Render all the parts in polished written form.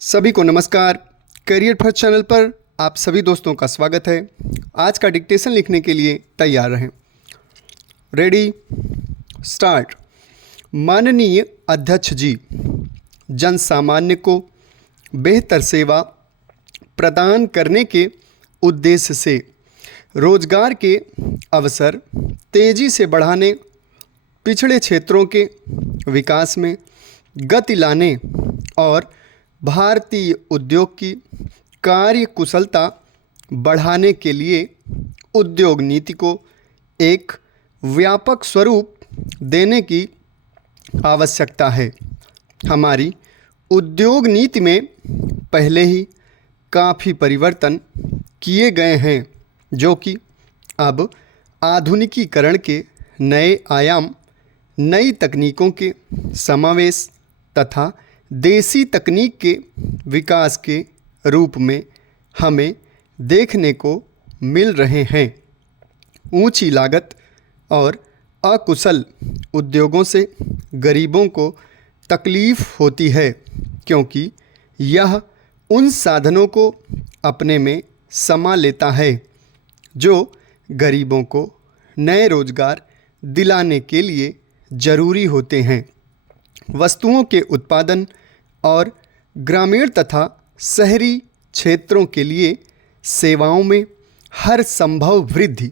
सभी को नमस्कार। करियर फर्स्ट चैनल पर आप सभी दोस्तों का स्वागत है। आज का डिक्टेशन लिखने के लिए तैयार रहें। Ready start. माननीय अध्यक्ष जी, जन सामान्य को बेहतर सेवा प्रदान करने के उद्देश्य से रोजगार के अवसर तेजी से बढ़ाने, पिछड़े क्षेत्रों के विकास में गति लाने और भारतीय उद्योग की कार्य कुशलता बढ़ाने के लिए उद्योग नीति को एक व्यापक स्वरूप देने की आवश्यकता है। हमारी उद्योग नीति में पहले ही काफ़ी परिवर्तन किए गए हैं, जो कि अब आधुनिकीकरण के नए आयाम, नई तकनीकों के समावेश तथा देसी तकनीक के विकास के रूप में हमें देखने को मिल रहे हैं। ऊंची लागत और अकुशल उद्योगों से गरीबों को तकलीफ़ होती है, क्योंकि यह उन साधनों को अपने में समा लेता है जो गरीबों को नए रोजगार दिलाने के लिए ज़रूरी होते हैं। वस्तुओं के उत्पादन और ग्रामीण तथा शहरी क्षेत्रों के लिए सेवाओं में हर संभव वृद्धि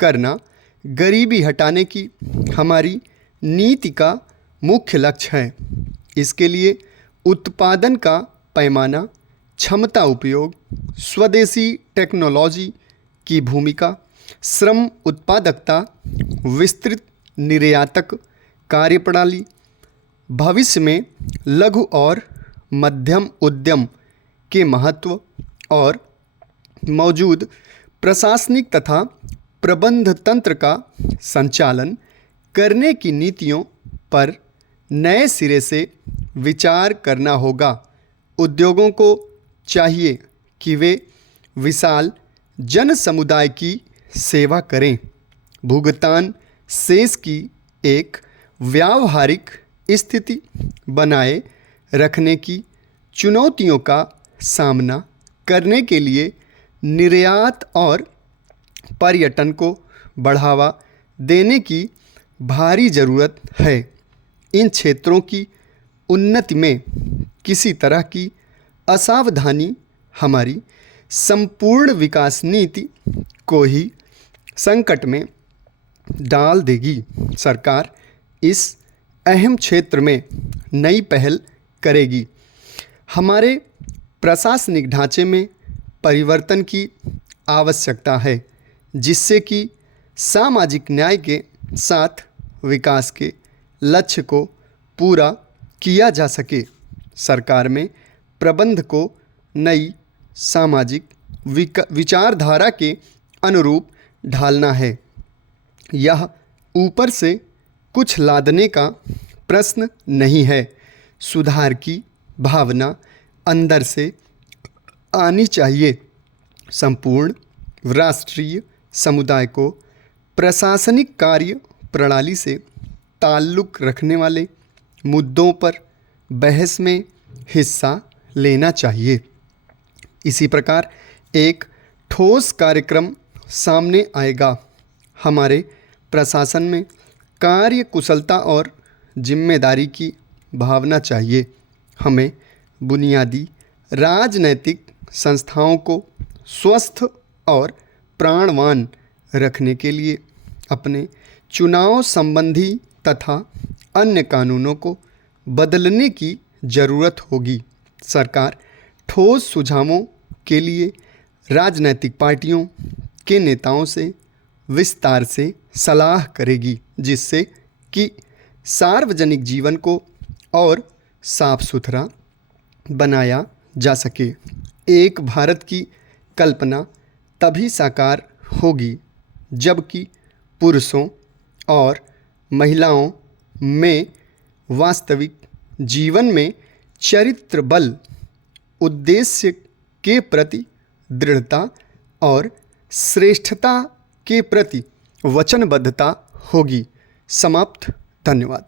करना गरीबी हटाने की हमारी नीति का मुख्य लक्ष्य है। इसके लिए उत्पादन का पैमाना, क्षमता उपयोग, स्वदेशी टेक्नोलॉजी की भूमिका, श्रम उत्पादकता, विस्तृत निर्यातक कार्यप्रणाली, भविष्य में लघु और मध्यम उद्यम के महत्व और मौजूद प्रशासनिक तथा प्रबंध तंत्र का संचालन करने की नीतियों पर नए सिरे से विचार करना होगा। उद्योगों को चाहिए कि वे विशाल जन समुदाय की सेवा करें, भुगतान शेष की एक व्यावहारिक स्थिति बनाए रखने की चुनौतियों का सामना करने के लिए निर्यात और पर्यटन को बढ़ावा देने की भारी ज़रूरत है। इन क्षेत्रों की उन्नति में किसी तरह की असावधानी हमारी संपूर्ण विकास नीति को ही संकट में डाल देगी। सरकार इस अहम क्षेत्र में नई पहल करेगी। हमारे प्रशासनिक ढांचे में परिवर्तन की आवश्यकता है, जिससे कि सामाजिक न्याय के साथ विकास के लक्ष्य को पूरा किया जा सके। सरकार में प्रबंध को नई सामाजिक विचारधारा के अनुरूप ढालना है। यह ऊपर से कुछ लादने का प्रश्न नहीं है। सुधार की भावना अंदर से आनी चाहिए। संपूर्ण राष्ट्रीय समुदाय को प्रशासनिक कार्य प्रणाली से ताल्लुक़ रखने वाले मुद्दों पर बहस में हिस्सा लेना चाहिए। इसी प्रकार एक ठोस कार्यक्रम सामने आएगा। हमारे प्रशासन में कार्य कुशलता और जिम्मेदारी की भावना चाहिए। हमें बुनियादी राजनैतिक संस्थाओं को स्वस्थ और प्राणवान रखने के लिए अपने चुनाव संबंधी तथा अन्य कानूनों को बदलने की ज़रूरत होगी। सरकार ठोस सुझावों के लिए राजनैतिक पार्टियों के नेताओं से विस्तार से सलाह करेगी, जिससे कि सार्वजनिक जीवन को और साफ सुथरा बनाया जा सके। एक भारत की कल्पना तभी साकार होगी जबकि पुरुषों और महिलाओं में वास्तविक जीवन में चरित्र बल, उद्देश्य के प्रति दृढ़ता और श्रेष्ठता के प्रति वचनबद्धता होगी। समाप्त। धन्यवाद।